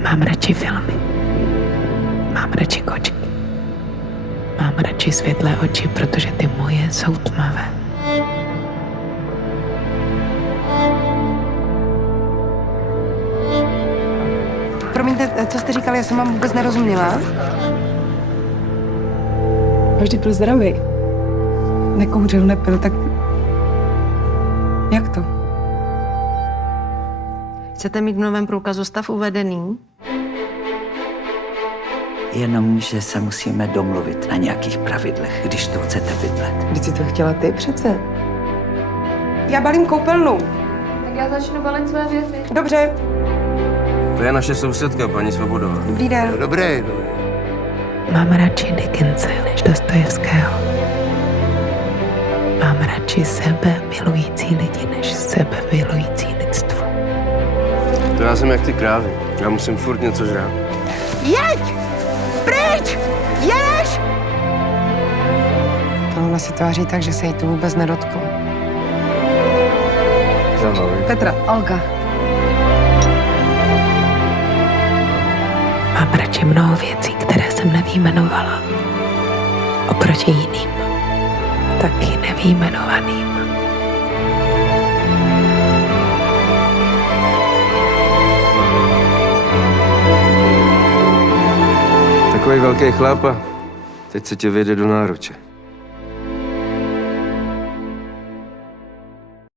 Mám radši filmy. Mám radši kočky. Mám radši světlé oči, protože ty moje jsou tmavé. Promiňte, co jste říkali, já jsem vám vůbec nerozuměla. Vždy byl zdravý. Nekouřil, nepil, tak jak to? Chcete mít v novém průkazu stav uvedený? Jenom, že se musíme domluvit na nějakých pravidlech, když tu chcete bydlet. Vždyť si to chtěla ty přece. Já balím koupelnu. Tak já začnu balit své věci. Dobře. To je naše sousedka, paní Svobodová. Dobrý den. Dobrý. Mám radši Dickense než Dostojevského. Mám radši sebe milující lidi než sebe milující lidstvo. To já jsem jak ty krávy. Já musím furt něco žrát. Jeď! Pryč! Jedeš! Ona se tváří tak, že se jí to vůbec nedotklo. Petra. Olga. Mám radši mnoho věcí, které jsem nevyjmenovala. Oproti jiným, taky nevyjmenovaným. Takový velký chlap a teď se tě vyjde do náruče.